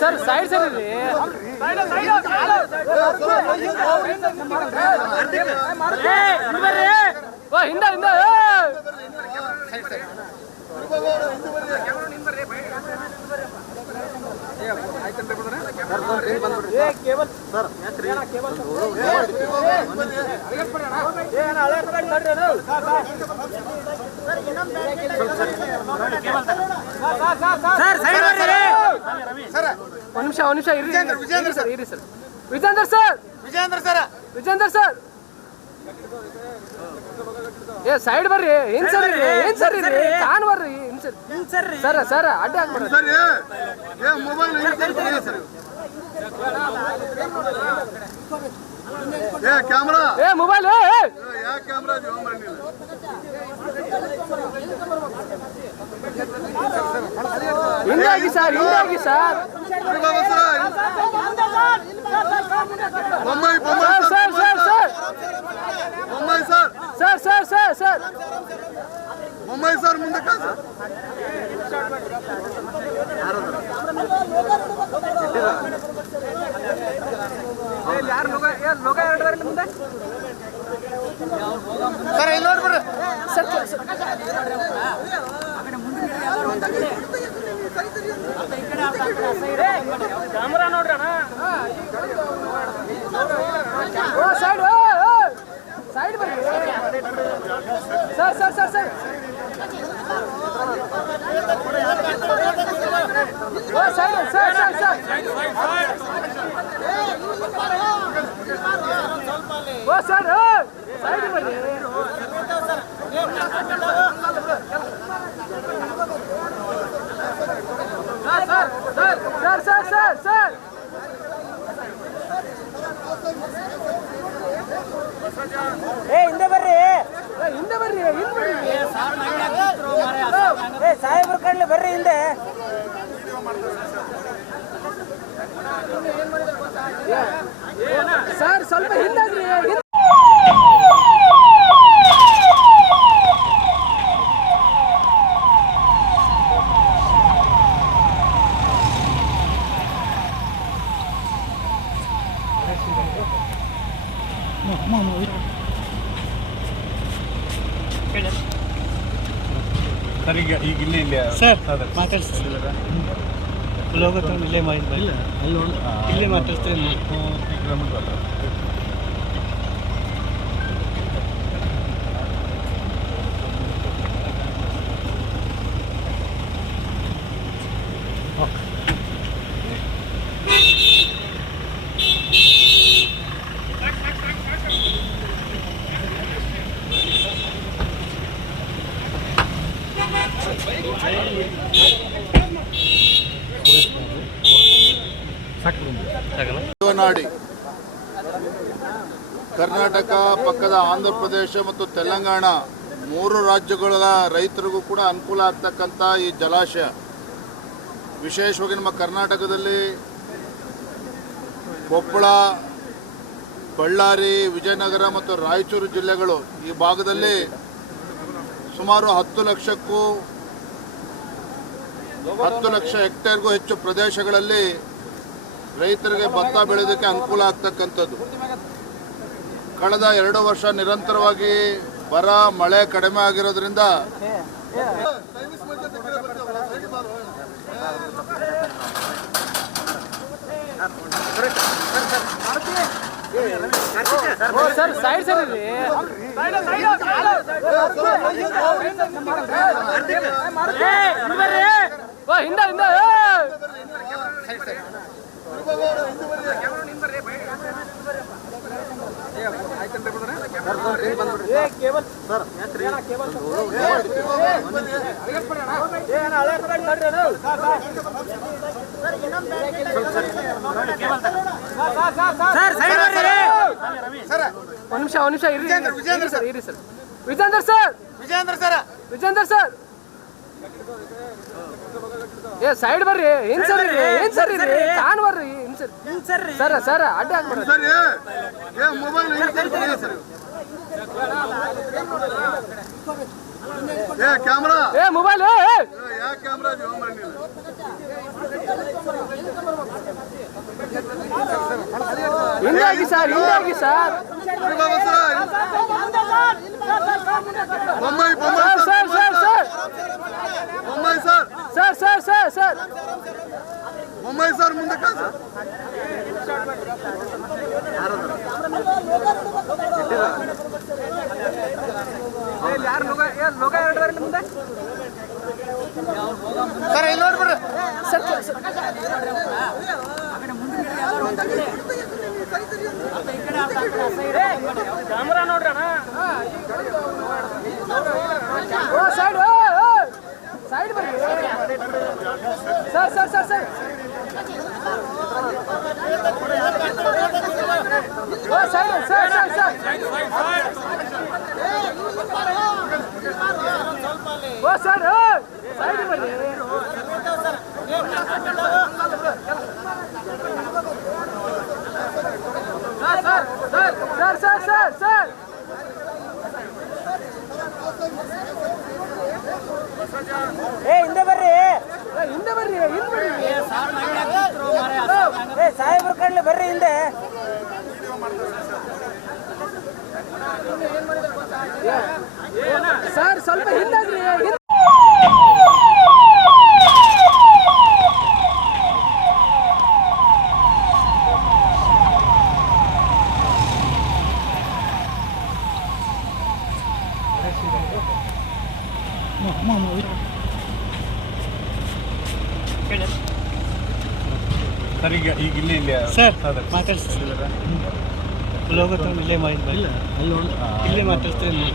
Sir side sir ಹಿಂದ ಹಿಂದ ಒಂದು ನಿಮಿಷ ಇರಿ ಸರ್ ಇರಿ ಸರ್ ವಿಜೇಂದ್ರ ಸರ್ ಏ ಸೈಡ್ ಬರ್ರಿ ಏನ್ ಸರ್ ಕಾನ್ ಬರ್ರಿ ಸರ್ ಸರ್ ಅಡ್ಡ ಹಾಕ್ಬಿಡ್ರಿ ಮೊಬೈಲ್ ಹಿಂದಾಗಿ ಸರ್ ಮುಂಬೈ ಸರ್ ಮುಂದೆ ಲೋಗ ಎರಡರಲ್ಲಿ ಮುಂದೆ ಸರ್ ಇಲ್ಲಿ ನೋಡ್ಬಿಡ್ರಿ ಕ್ಯಾಮರಾ ನೋಡ್ರಣ ಸೈಡ್ ಬರ್ರಿ ಸರ್ ಸೈಡ್ ಬರ್ರಿ ಸರ್ ಹಿಂದೆ ಬರ್ರಿ ಸಾಹೇಬ್ರ ಕಡ್ಲೆ ಬರ್ರಿ ಹಿಂದೆ ಸರ್ ಸ್ವಲ್ಪ ಹಿಂದಾಗ್ರಿ ಸರ್ ಈಗ ಇಲ್ಲೇ ಸರ್ ಮಾತಾಡ್ಸ್ತೀವಿ ಲೋಗೋ ಇಲ್ಲೇ ಇಲ್ಲೇ ಮಾತಾಡ್ತೀವಿ ಜೀವನಾಡಿ ಕರ್ನಾಟಕ ಪಕ್ಕದ ಆಂಧ್ರ ಪ್ರದೇಶ ಮತ್ತು ತೆಲಂಗಾಣ 3 ರಾಜ್ಯಗಳ ರೈತರಿಗೂ ಕೂಡ ಅನುಕೂಲ ಆಗ್ತಕ್ಕಂಥ ಈ ಜಲಾಶಯ ವಿಶೇಷವಾಗಿ ನಮ್ಮ ಕರ್ನಾಟಕದಲ್ಲಿ ಕೊಪ್ಪಳ, ಬಳ್ಳಾರಿ, ವಿಜಯನಗರ ಮತ್ತು ರಾಯಚೂರು ಜಿಲ್ಲೆಗಳು ಈ ಭಾಗದಲ್ಲಿ ಸುಮಾರು 10 ಲಕ್ಷ ಹೆಕ್ಟೇರ್ಗೂ ಹೆಚ್ಚು ಪ್ರದೇಶಗಳಲ್ಲಿ ರೈತರಿಗೆ ಭತ್ತ ಬೆಳೆಯೋದಕ್ಕೆ ಅನುಕೂಲ ಆಗ್ತಕ್ಕಂಥದ್ದು. ಕಳೆದ 2 ವರ್ಷ ನಿರಂತರವಾಗಿ ಬರ ಮಳೆ ಕಡಿಮೆ ಆಗಿರೋದ್ರಿಂದ ಸರ್ ಸೈಡ್ ಹಿಂದ ಒಂದು ನಿಮಿಷ ಇರಿ ಸರ್ ವಿಜೇಂದ್ರ ಸರ್ ಏ ಸೈಡ್ ಬರ್ರಿ ಏನ್ ಸರ್ ಕಾನ್ ಬರ್ರಿ ಸರ್ ಅಡ್ಡ ಹಾಕ್ಬಿಡ್ರಿ ಕ್ಯಾಮ್ರಾ ಮೊಬೈಲ್ ಕ್ಯಾಮ್ರಾ ಸರ್ ಹಿಂದಾಗಿ ಸರ್ ಸರ್ ಮುಂಬೈ ಸರ್ ಮುಂದೆ ಸರ್ ಸರ್ ಇಲ್ಲಿ ನೋಡ್ಬಿಡ್ರಿ ಕ್ಯಾಮ್ರಾ ನೋಡ್ರಣ ಸೈಡ್ ಸೈಡ್ ಬರ್ರಿ sir sir sir sir side sir sir sir sir side ಬರ್ರಿ ಸರ್ ಸರ್ ಸರ್ ಸರ್ ಹಿಂದೆ ಬರ್ರಿ ಹಿಂದೆ ಬರ್ರಿ ಸಾಹೇಬ್ರ ಕಡ್ಲೆ ಬರ್ರಿ ಹಿಂದೆ ಸರ್ ಸ್ವಲ್ಪ ಹಿಂದಾಗ್ರಿ ಸರ್ ಈಗ ಇಲ್ಲಿ ಸರ್ ಮಾತಾಡ್ತಿಲ್ಲ ಲೋಗೋ ತಗೊಂಡು ಇಲ್ಲೇ ಇಲ್ಲ ಇಲ್ಲೇ ಮಾತಾಡ್ತೀನಿ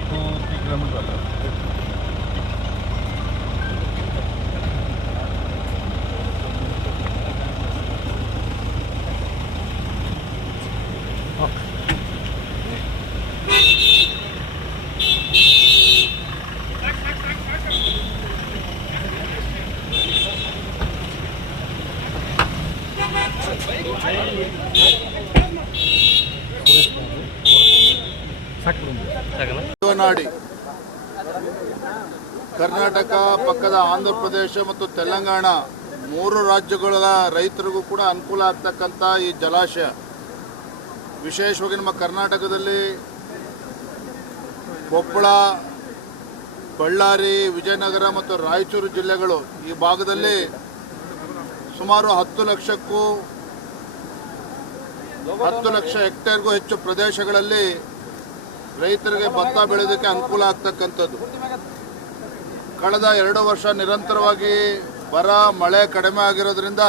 ಜೀವನಾಡಿ ಕರ್ನಾಟಕ ಪಕ್ಕದ ಆಂಧ್ರ ಪ್ರದೇಶ ಮತ್ತು ತೆಲಂಗಾಣ 3 ರಾಜ್ಯಗಳ ರೈತರಿಗೂ ಕೂಡ ಅನುಕೂಲ ಆಗ್ತಕ್ಕಂಥ ಈ ಜಲಾಶಯ ವಿಶೇಷವಾಗಿ ನಮ್ಮ ಕರ್ನಾಟಕದಲ್ಲಿ ಕೊಪ್ಪಳ, ಬಳ್ಳಾರಿ, ವಿಜಯನಗರ ಮತ್ತು ರಾಯಚೂರು ಜಿಲ್ಲೆಗಳು ಈ ಭಾಗದಲ್ಲಿ ಸುಮಾರು 10 ಲಕ್ಷ ಹೆಕ್ಟೇರ್ಗೂ ಹೆಚ್ಚು ಪ್ರದೇಶಗಳಲ್ಲಿ ರೈತರಿಗೆ ಭತ್ತ ಬೆಳೆಯೋದಕ್ಕೆ ಅನುಕೂಲ ಆಗ್ತಕ್ಕಂಥದ್ದು. ಕಳೆದ 2 ವರ್ಷ ನಿರಂತರವಾಗಿ ಬರ ಮಳೆ ಕಡಿಮೆ ಆಗಿರೋದ್ರಿಂದ